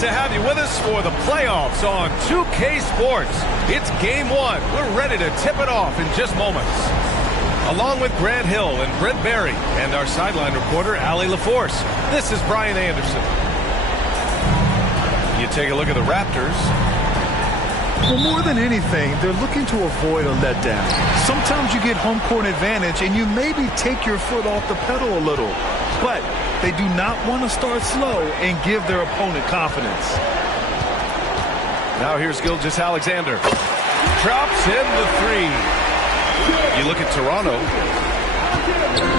to have you with us for the playoffs on 2K Sports. It's game one. We're ready to tip it off in just moments. Along with Grant Hill and Brent Barry and our sideline reporter, Allie LaForce, this is Brian Anderson. You take a look at the Raptors. Well, more than anything, they're looking to avoid a letdown. Sometimes you get home court advantage and you maybe take your foot off the pedal a little. But they do not want to start slow and give their opponent confidence. Now here's Gilgeous-Alexander. Drops in the three. You look at Toronto.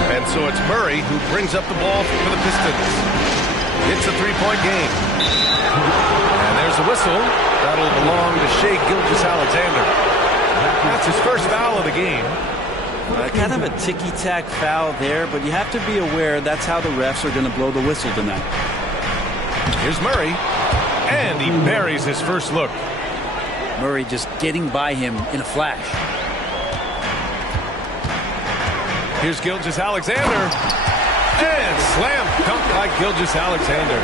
And so it's Murray who brings up the ball for the Pistons. It's a three-point game. And there's a whistle. That'll belong to Shai Gilgeous-Alexander. That's his first foul of the game. Kind of a ticky-tack foul there, but you have to be aware that's how the refs are going to blow the whistle tonight. Here's Murray, and he buries his first look. Murray just getting by him in a flash. Here's Gilgeous-Alexander, and slam dunk by Gilgeous-Alexander.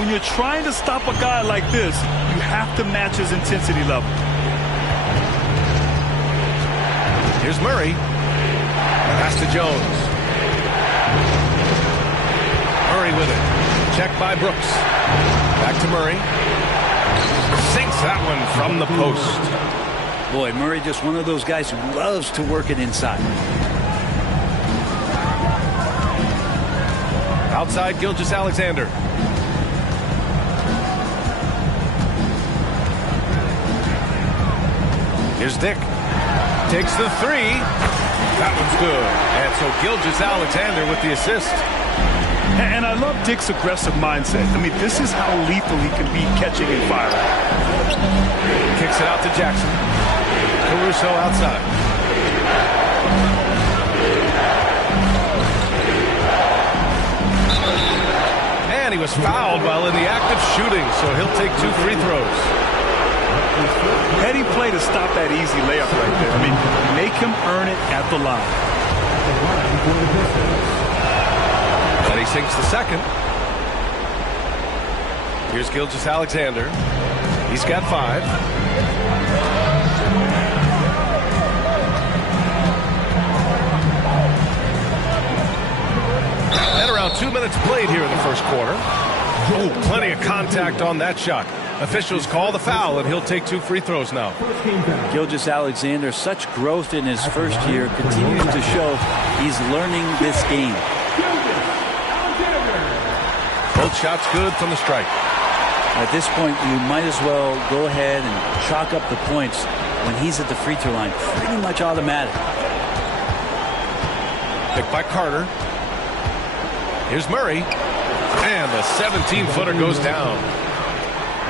When you're trying to stop a guy like this, you have to match his intensity level. Here's Murray. Pass to Jones. Murray with it. Check by Brooks. Back to Murray. Sinks that one from the post. Boy, Murray just one of those guys who loves to work it inside. Outside Gilgeous-Alexander. Here's Dick. Takes the three. That one's good. And so Gilgeous-Alexander with the assist. And I love Dick's aggressive mindset. I mean, this is how lethal he can be catching and firing. Kicks it out to Jackson. Caruso outside. And he was fouled while in the act of shooting, so he'll take 2 free throws. Heady play to stop that easy layup right there. I mean, make him earn it at the line. And he sinks the second. Here's Gilgeous-Alexander. He's got 5. And around 2 minutes played here in the first quarter. Oh, plenty of contact on that shot. Officials call the foul, and he'll take 2 free throws now. Gilgeous-Alexander, such growth in his first year, continuing to show he's learning this game. Both shots good from the strike. At this point, you might as well go ahead and chalk up the points when he's at the free throw line. Pretty much automatic. Picked by Carter. Here's Murray. And the 17-footer goes down.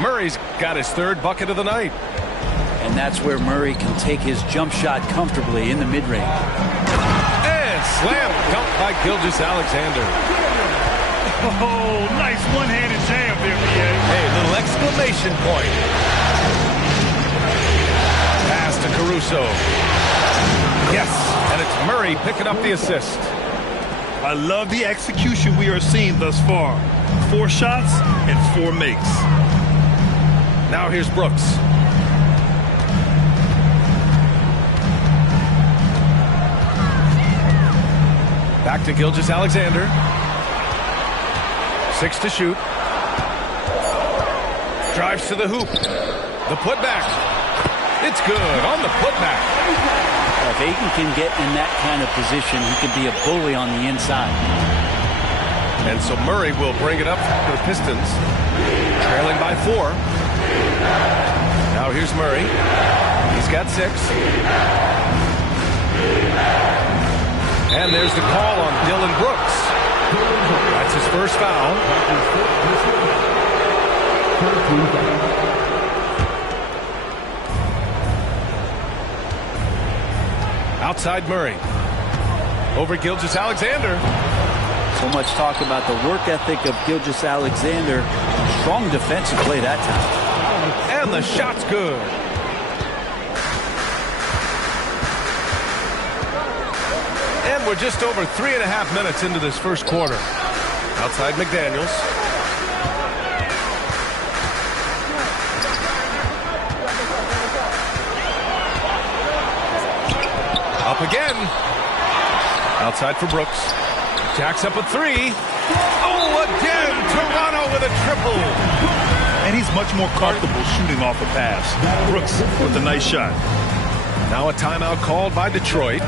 Murray's got his 3rd bucket of the night. And that's where Murray can take his jump shot comfortably in the mid-range. And slam dunk by Gilgeous-Alexander. Oh, nice one-handed jam there, BA. Hey, little exclamation point. Pass to Caruso. Yes, and it's Murray picking up the assist. I love the execution we are seeing thus far. 4 shots and 4 makes. Now here's Brooks. Back to Gilgeous-Alexander. 6 to shoot. Drives to the hoop. The putback. It's good on the putback. If Ayton can get in that kind of position, he can be a bully on the inside. And so Murray will bring it up for the Pistons. Trailing by 4. Now here's Murray. He's got 6. And there's the call on Dylan Brooks. That's his first foul. Outside Murray. Over Gilgeous-Alexander. So much talk about the work ethic of Gilgeous-Alexander. Strong defensive play that time. And the shot's good. And we're just over 3.5 minutes into this first quarter. Outside McDaniels. up again. Outside for Brooks. Jacks up a three. Oh, again, Toronto with a triple. And he's much more comfortable shooting off a pass. Brooks with a nice shot. Now a timeout called by Detroit.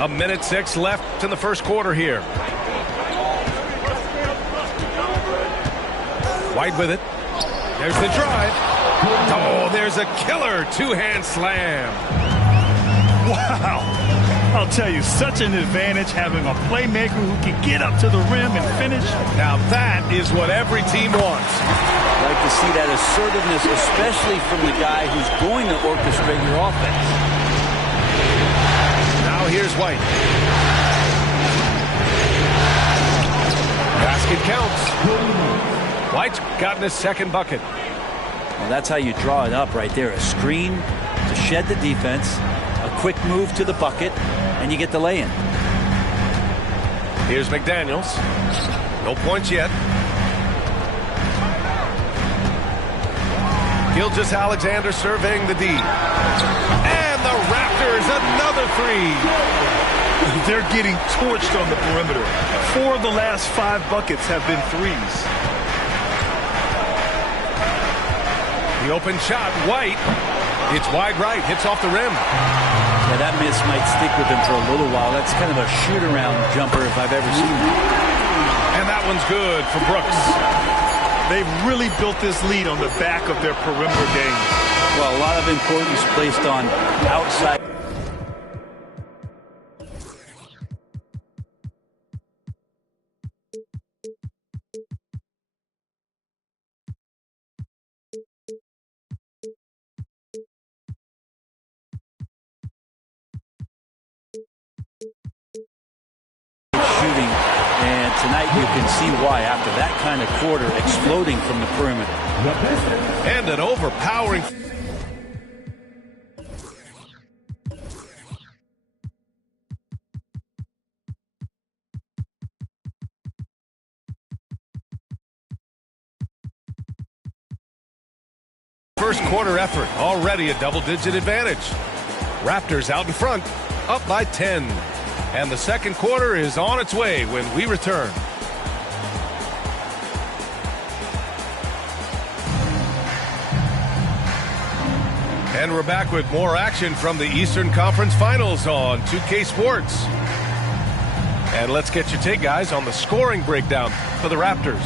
A minute 6 left in the first quarter here. White with it. There's the drive. Oh, there's a killer two-hand slam. Wow. I'll tell you, such an advantage having a playmaker who can get up to the rim and finish. Now that is what every team wants. I like to see that assertiveness, especially from the guy who's going to orchestrate your offense. Now here's White. Basket counts. White's gotten his second bucket. Well, that's how you draw it up right there. A screen to shed the defense, a quick move to the bucket, and you get the lay-in. Here's McDaniels. No points yet. Gilgeous-Alexander surveying the D. And the Raptors, another three. They're getting torched on the perimeter. 4 of the last 5 buckets have been threes. The open shot, White. It's wide right, hits off the rim. Yeah, that miss might stick with him for a little while. That's kind of a shoot-around jumper if I've ever seen one. And that one's good for Brooks. They've really built this lead on the back of their perimeter game. Well, a lot of importance placed on outside. Shooting, and tonight you can see why after that kind of quarter, exploding from the perimeter. And an overpowering. First quarter effort, already a double-digit advantage. Raptors out in front, up by 10. And the second quarter is on its way when we return. And we're back with more action from the Eastern Conference Finals on 2K Sports. And let's get your take, guys, on the scoring breakdown for the Raptors.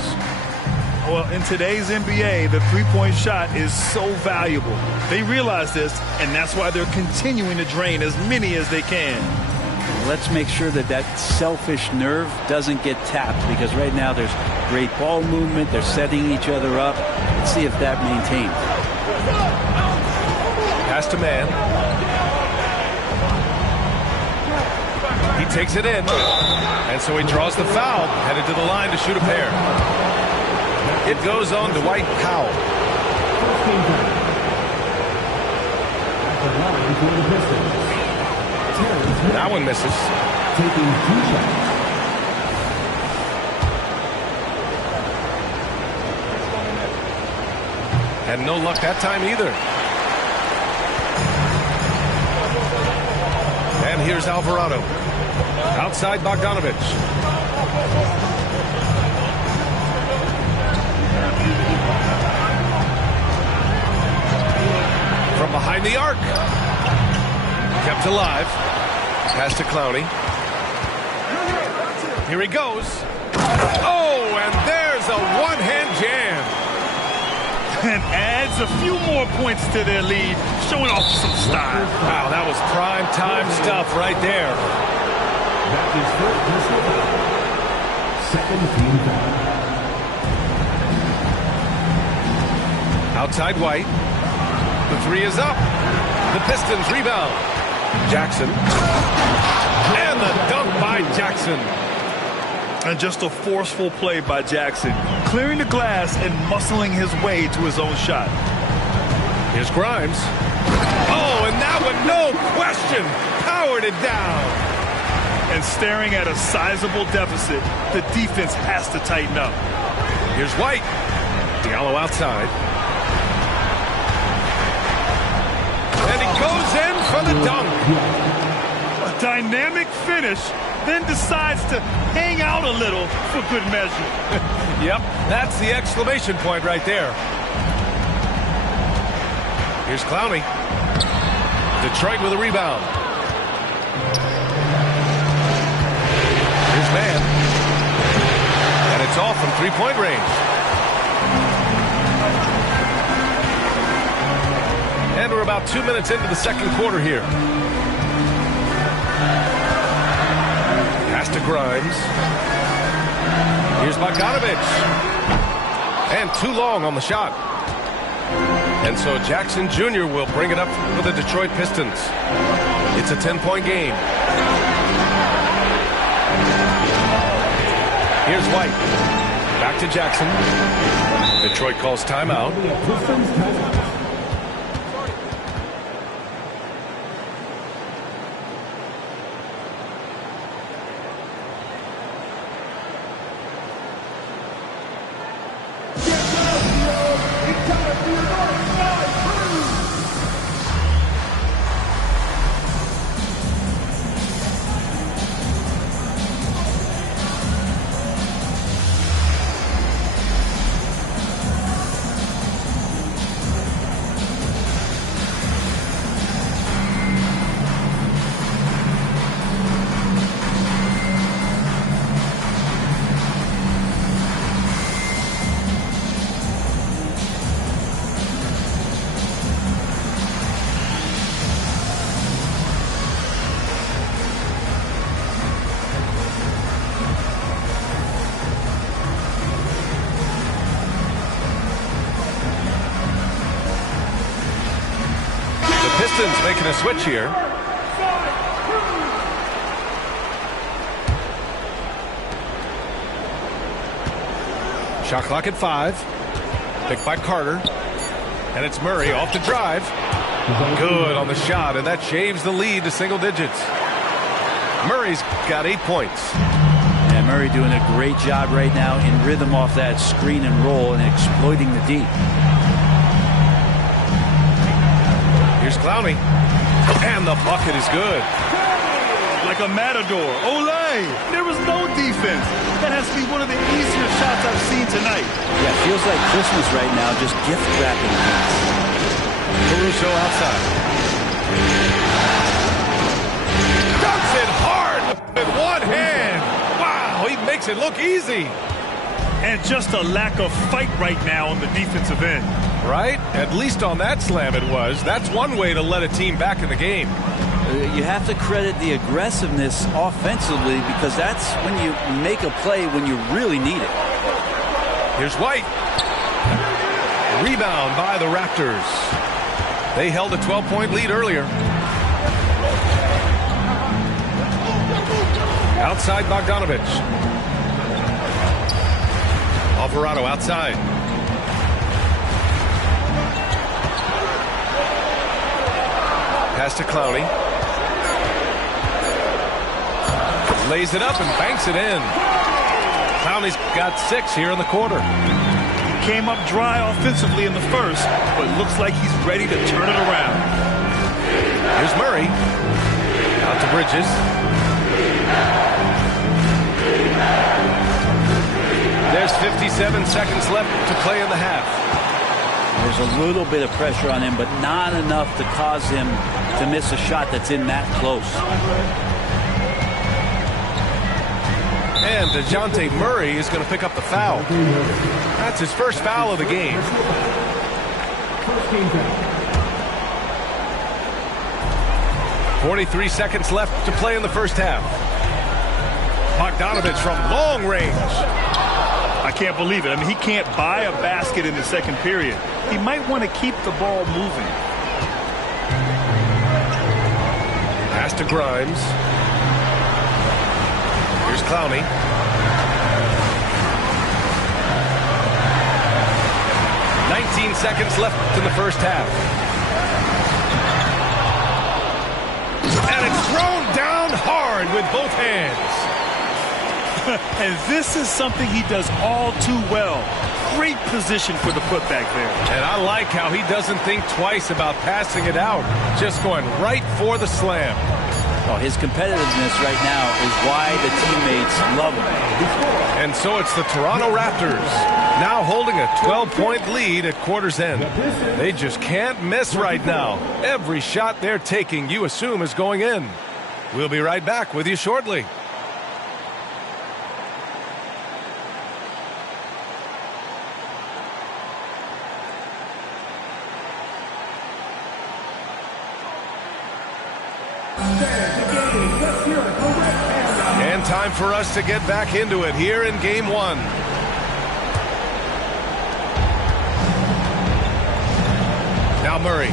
Well, in today's NBA, the three-point shot is so valuable. They realize this, and that's why they're continuing to drain as many as they can. Let's make sure that that selfish nerve doesn't get tapped, because right now there's great ball movement. They're setting each other up. Let's see if that maintains. Pass to man. He takes it in. And so he draws the foul, headed to the line to shoot a pair. It goes on to Dwight Powell. That one misses. And no luck that time either. And here's Alvarado. Outside Bogdanovich. From behind the arc. Kept alive. Pass to Clowney. Here he goes. Oh, and there's a one-hand jam. And adds a few more points to their lead, showing off some style. Wow, that was prime time stuff right there. That is first personal foul. Second team foul. Outside White. The three is up. The Pistons rebound. Jackson. And the dunk by Jackson. And just a forceful play by Jackson, clearing the glass and muscling his way to his own shot. Here's Grimes. Oh, and that one, no question, powered it down. And staring at a sizable deficit, the defense has to tighten up. Here's White. Diallo outside. And he goes in for the dunk. A dynamic finish, then decides to hang out a little for good measure. Yep, that's the exclamation point right there. Here's Clowney. Detroit with a rebound. Here's Mann. And it's off from three-point range. And we're about 2 minutes into the second quarter here. Pass to Grimes. Here's Bogdanovich. And too long on the shot. And so Jackson Jr. will bring it up for the Detroit Pistons. It's a 10-point game. Here's White. Back to Jackson. Detroit calls timeout. Pistons making a switch here. Shot clock at 5. Picked by Carter. And it's Murray off the drive. Good on the shot, and that shaves the lead to single digits. Murray's got 8 points. And Murray doing a great job right now in rhythm off that screen and roll and exploiting the deep. Here's Clowney. And the bucket is good. Like a matador. Olay! There was no defense. That has to be one of the easier shots I've seen tonight. Yeah, it feels like Christmas right now, just gift wrapping things. Caruso outside. Dunks it hard with one hand. Wow, he makes it look easy. And just a lack of fight right now on the defensive end. Right? At least on that slam it was. That's one way to let a team back in the game. You have to credit the aggressiveness offensively because that's when you make a play when you really need it. Here's White. Rebound by the Raptors. They held a 12-point lead earlier. Outside Bogdanovich. Alvarado outside. Pass to Clowney. Lays it up and banks it in. Clowney's got 6 here in the quarter. came up dry offensively in the first, but looks like he's ready to turn it around. Here's Murray. Out to Bridges. There's 57 seconds left to play in the half. There's a little bit of pressure on him, but not enough to cause him to miss a shot that's in that close. And DeJounte Murray is going to pick up the foul. That's his first foul of the game. First team foul. 43 seconds left to play in the first half. Bogdanovich from long range. I can't believe it. I mean, he can't buy a basket in the second period. He might want to keep the ball moving. Pass to Grimes. Here's Clowney. "19 seconds left in the first half. And it's thrown down hard with both hands. And this is something he does all too well. Great position for the putback there. And I like how he doesn't think twice about passing it out. Just going right for the slam. Oh, his competitiveness right now is why the teammates love him. And so it's the Toronto Raptors now holding a 12-point lead at quarter's end. They just can't miss right now. Every shot they're taking, you assume, is going in. We'll be right back with you shortly. And time for us to get back into it here in game one. Now Murray.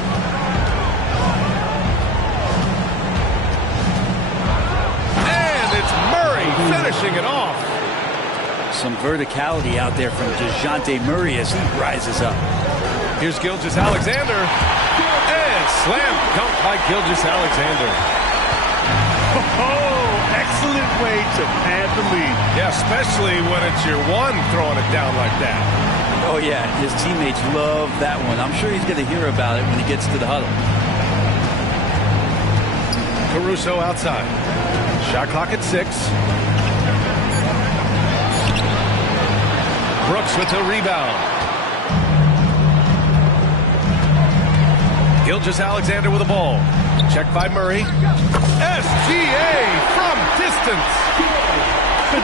And it's Murray finishing it off. Some verticality out there from DeJounte Murray as he rises up. Here's Gilgeous-Alexander. And slam dunk by Gilgeous-Alexander. Oh, excellent way to pad the lead. Yeah, especially when it's your one throwing it down like that. Oh, yeah, his teammates love that one. I'm sure he's going to hear about it when he gets to the huddle. Caruso outside. Shot clock at 6. Brooks with the rebound. Gilgeous-Alexander with the ball. Checked by Murray. SGA from distance.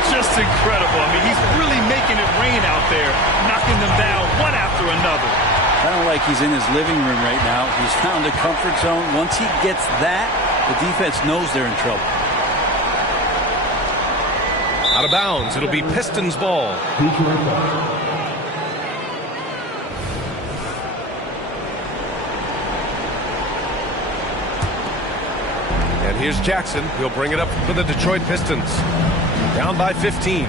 Just incredible. I mean, he's really making it rain out there, knocking them down one after another. Kind of like he's in his living room right now. He's found a comfort zone. Once he gets that, the defense knows they're in trouble. Out of bounds. It'll be Pistons ball. And here's Jackson. He'll bring it up for the Detroit Pistons. Down by 15.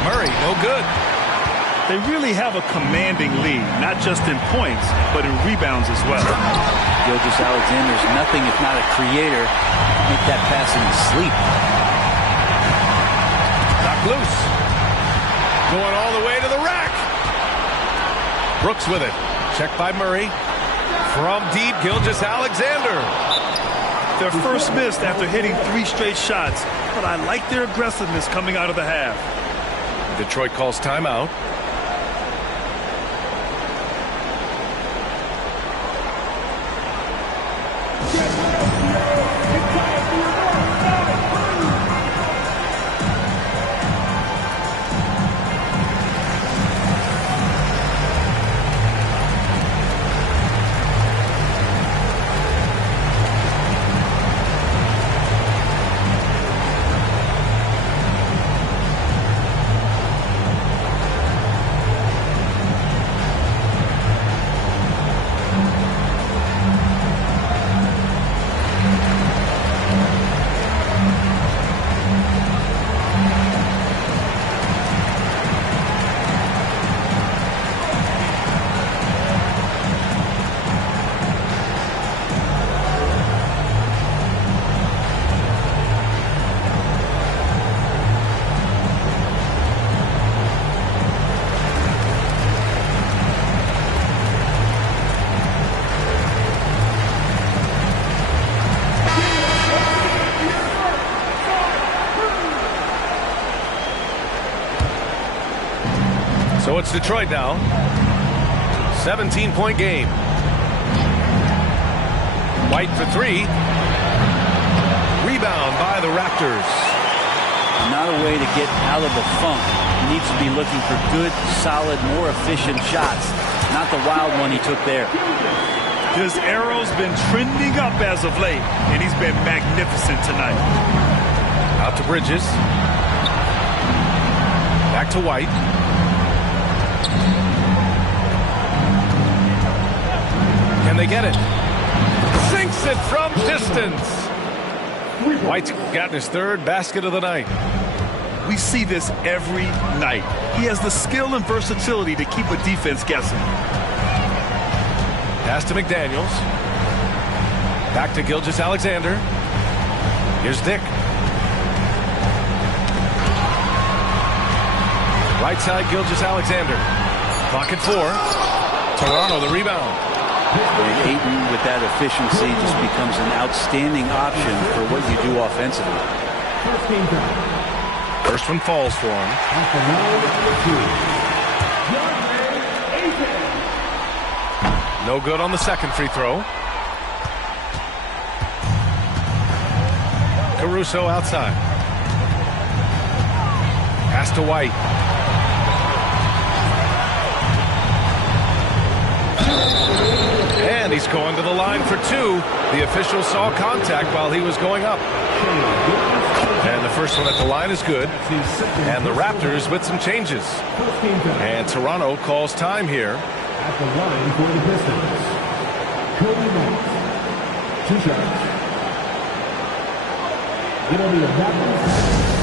Murray, no good. They really have a commanding lead, not just in points, but in rebounds as well. Gilgeous-Alexander's nothing if not a creator. Make that pass in his sleep. Knock loose. Going all the way to the rack. Brooks with it. Checked by Murray. From deep, Gilgeous-Alexander. Their first miss after hitting 3 straight shots, but I like their aggressiveness coming out of the half. Detroit calls timeout. So it's Detroit now. 17-point game. White for three. Rebound by the Raptors. Not a way to get out of the funk. He needs to be looking for good, solid, more efficient shots. Not the wild one he took there. His arrow's been trending up as of late, and he's been magnificent tonight. Out to Bridges. Back to White. Can they get it? Sinks it from distance. White's gotten his third basket of the night. We see this every night. He has the skill and versatility to keep a defense guessing. Pass to McDaniels. Back to Gilgeous-Alexander. Here's Dick. Right side, Gilgeous-Alexander. Clock at 4. Toronto the rebound. And Ayton with that efficiency just becomes an outstanding option for what you do offensively. First one falls for him. No good on the second free throw. Caruso outside. Pass to White. And he's going to the line for two. The official saw contact while he was going up. And the first one at the line is good. And the Raptors with some changes. And Toronto calls time here. At the line for the Pistons, Kobe White, 2 shots. It'll be a Raptors.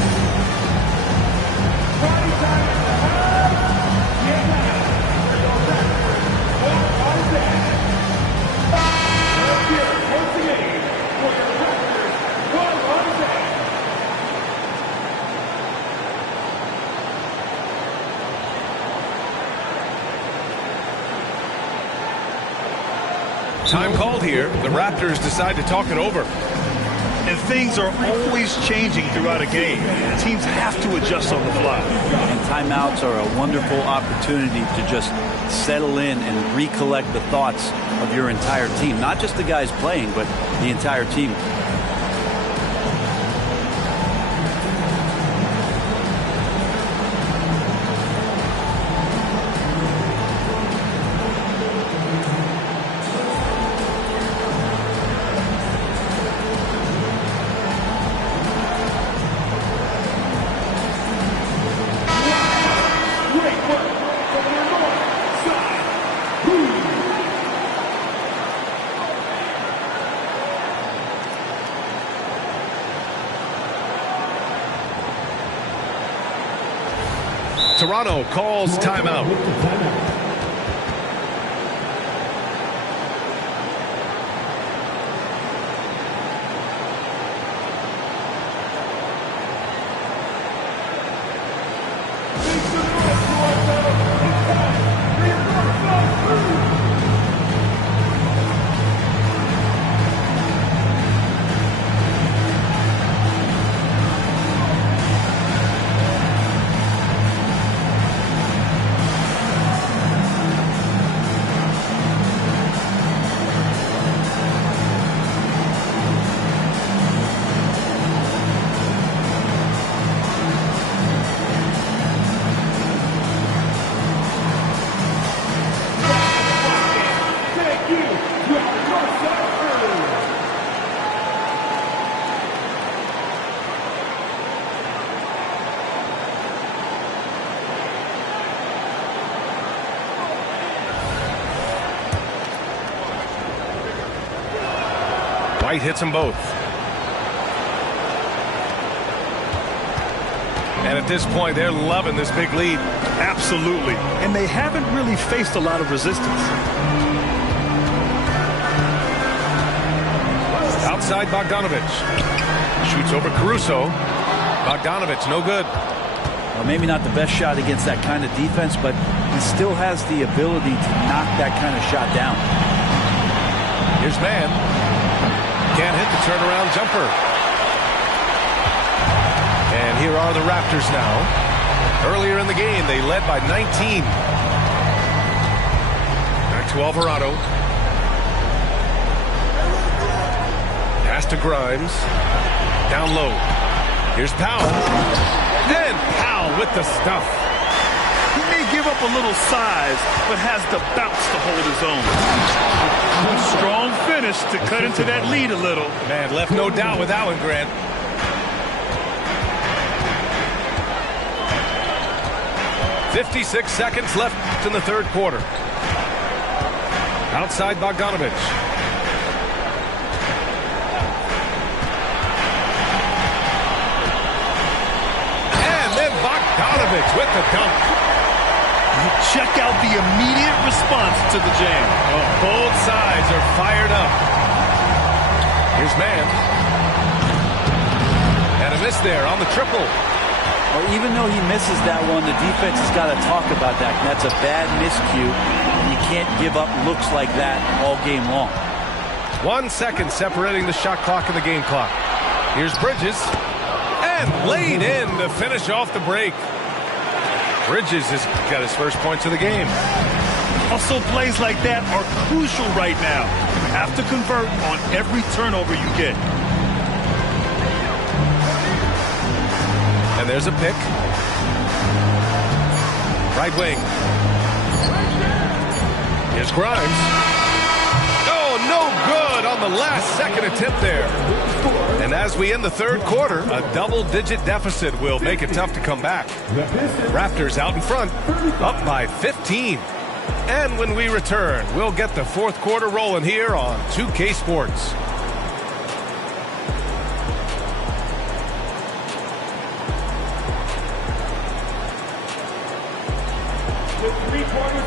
Time called here. The Raptors decide to talk it over. And things are always changing throughout a game. Teams have to adjust on the fly. And timeouts are a wonderful opportunity to just settle in and recollect the thoughts of your entire team. Not just the guys playing, but the entire team. Toronto calls timeout. White hits them both. And at this point, they're loving this big lead. Absolutely. And they haven't really faced a lot of resistance. Outside Bogdanovich. Shoots over Caruso. Bogdanovich, no good. Well, maybe not the best shot against that kind of defense, but he still has the ability to knock that kind of shot down. Here's Mann. Can't hit the turnaround jumper. And here are the Raptors now. Earlier in the game, they led by 19. Back to Alvarado. Pass to Grimes. Down low. Here's Powell. And Powell with the stuff. He may give up a little size, but has the bounce to hold his own. A strong finish to cut into that lead a little. Man, left no doubt with that one, Grant. .56 seconds left in the third quarter. Outside Bogdanovich. And then Bogdanovich with the dunk. Check out the immediate response to the jam. Oh, both sides are fired up. Here's Mann. And a miss there on the triple. Well, even though he misses that one, the defense has got to talk about that. And that's a bad miscue. You can't give up looks like that all game long. 1 second separating the shot clock and the game clock. Here's Bridges. And laid in to finish off the break. Bridges has got his first points of the game. Also, plays like that are crucial right now. You have to convert on every turnover you get. And there's a pick. Right wing. Here's Grimes. Oh, no good on the last second attempt there. And as we end the third quarter, a double-digit deficit will make it tough to come back. Raptors out in front, up by 15. And when we return, we'll get the fourth quarter rolling here on 2K Sports.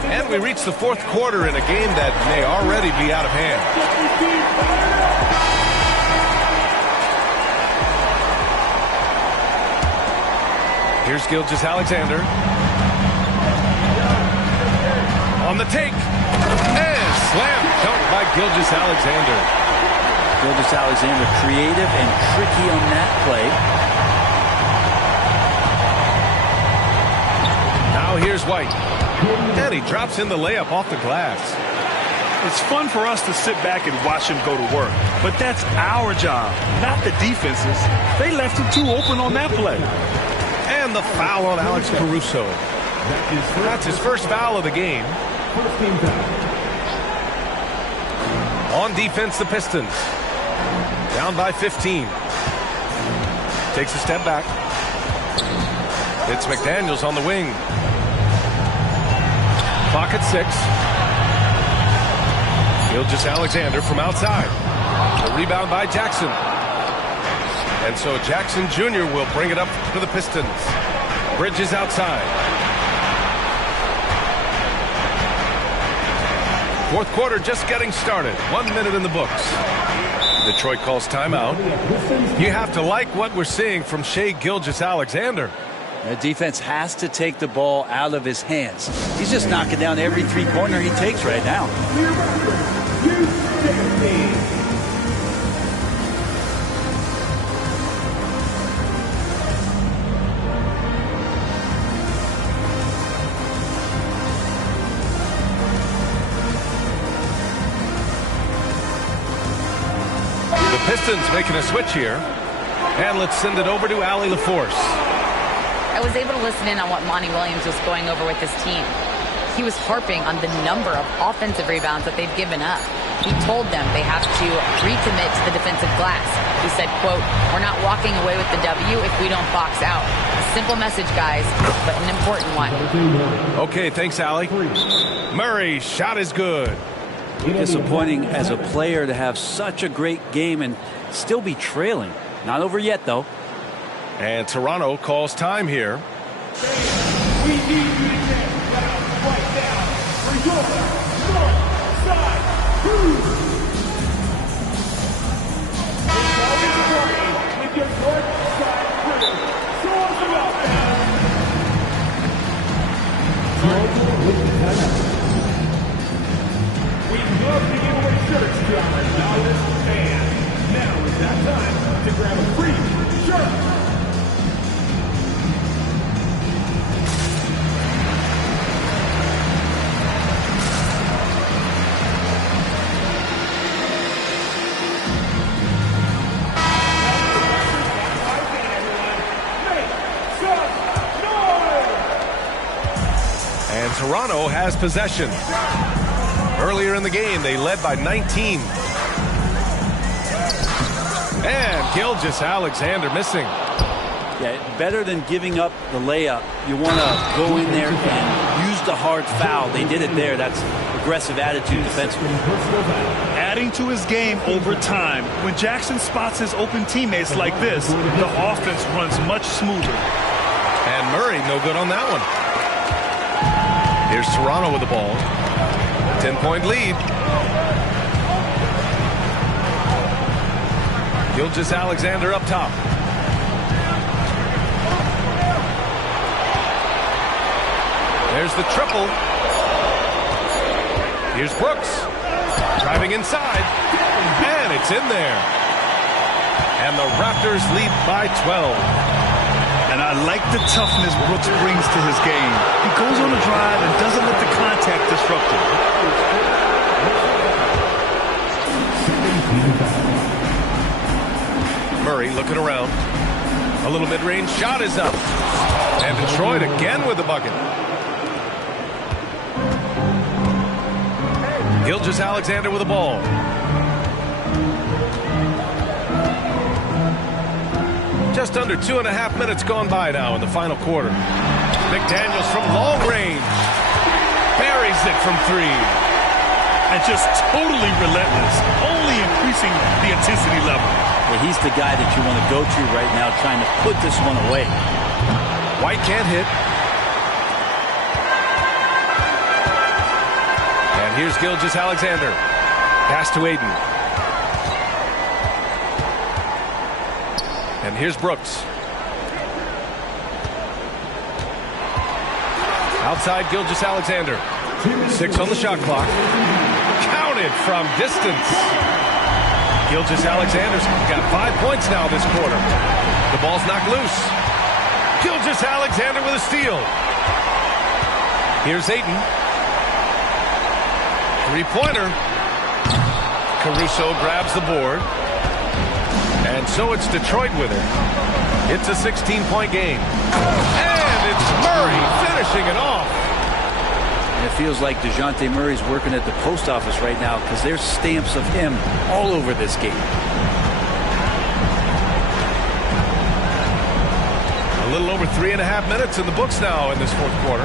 And we reach the fourth quarter in a game that may already be out of hand. Here's Gilgeous-Alexander. On the take. And slam dunk by Gilgeous-Alexander. Gilgeous-Alexander creative and tricky on that play. Now here's White. And he drops in the layup off the glass. It's fun for us to sit back and watch him go to work. But that's our job, not the defense's. They left him too open on that play. And the foul on Alex Caruso. That's his first foul of the game. On defense, the Pistons. Down by 15. Takes a step back. It's McDaniels on the wing. Clock at 6. Gilgeous-Alexander from outside. The rebound by Jackson. And so Jackson Jr. will bring it up for the Pistons. Bridges outside. Fourth quarter just getting started. 1 minute in the books. Detroit calls timeout. You have to like what we're seeing from Shai Gilgeous-Alexander. The defense has to take the ball out of his hands. He's just knocking down every three-pointer he takes right now. The Pistons making a switch here. And let's send it over to Allie LaForce. I was able to listen in on what Monty Williams was going over with his team. He was harping on the number of offensive rebounds that they've given up. He told them they have to recommit to the defensive glass. He said, quote, "We're not walking away with the W if we don't box out." A simple message, guys, but an important one. Okay, thanks, Allie. Murray, shot is good. Disappointing as a player to have such a great game and still be trailing. Not over yet, though. And Toronto calls time here. We need you to get right now for your north side cruise. With your north side cruise. Show us about that. We'd love to give away shirts to our loudest fans. Now is that time to grab a free shirt. Toronto has possession. Earlier in the game, they led by 19. And Gilgeous-Alexander missing. Yeah, better than giving up the layup. You want to go in there and use the hard foul. They did it there. That's aggressive attitude defensively. Adding to his game over time. When Jackson spots his open teammates like this, the offense runs much smoother. And Murray, no good on that one. Here's Toronto with the ball. 10-point lead. Gilgeous-Alexander up top. There's the triple. Here's Brooks. Driving inside. And it's in there. And the Raptors lead by 12. And I like the toughness Brooks brings to his game. He goes on a drive and doesn't let the contact disrupt him. Murray looking around. A little mid-range shot is up. And Detroit again with the bucket. Gilgeous-Alexander with the ball. Just under 2.5 minutes gone by now in the final quarter. McDaniels from long range. Buries it from three. And just totally relentless, only increasing the intensity level. Yeah, he's the guy that you want to go to right now trying to put this one away. White can't hit. And here's Gilgeous-Alexander. Pass to Ayton. And here's Brooks. Outside Gilgeous-Alexander. 6 on the shot clock. Counted from distance. Gilgeous-Alexander's got 5 points now this quarter. The ball's knocked loose. Gilgeous-Alexander with a steal. Here's Ayton. Three-pointer. Caruso grabs the board. And so it's Detroit with it. It's a 16-point game. And it's Murray finishing it off. And it feels like DeJounte Murray's working at the post office right now because there's stamps of him all over this game. A little over 3.5 minutes in the books now in this fourth quarter.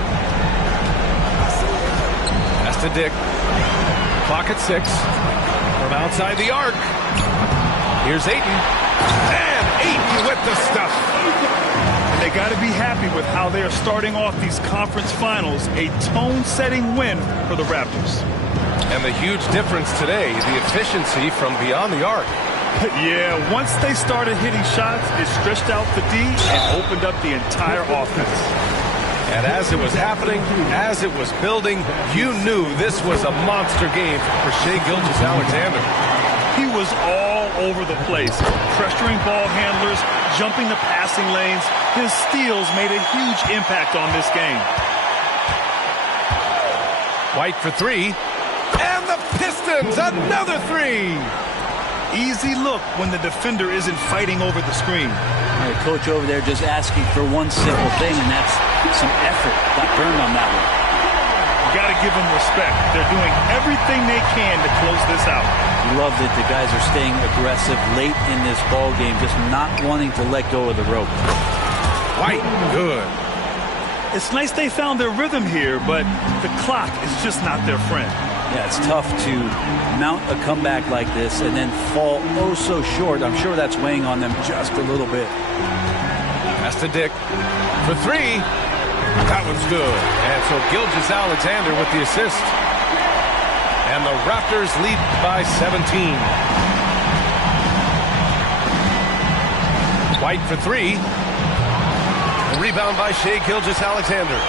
Pass to Dick. Clock at 6. From outside the arc. Here's Ayton. And Ayton with the stuff. And they got to be happy with how they are starting off these conference finals. A tone-setting win for the Raptors. And the huge difference today, the efficiency from beyond the arc. Yeah, once they started hitting shots, it stretched out the D and opened up the entire offense. And as it was happening, as it was building, you knew this was a monster game for Shai Gilgeous-Alexander. He was all over the place, pressuring ball handlers, jumping the passing lanes. His steals made a huge impact on this game. White for three. And the Pistons, another three. Easy look when the defender isn't fighting over the screen. The coach over there just asking for one simple thing, and that's some effort. Got burned on that one. You got to give them respect. They're doing everything they can to close this out. Love that the guys are staying aggressive late in this ball game, just not wanting to let go of the rope. White, good. It's nice they found their rhythm here, but the clock is just not their friend. Yeah, it's tough to mount a comeback like this and then fall oh so short. I'm sure that's weighing on them just a little bit. Pass to Dick for three. That one's good. And so Gilgeous-Alexander with the assist. And the Raptors lead by 17. White for three. A rebound by Shai Gilgeous-Alexander.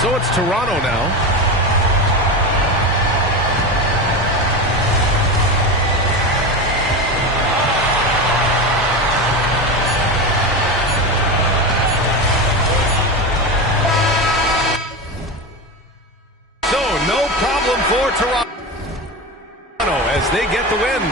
So it's Toronto now. For Toronto as they get the win.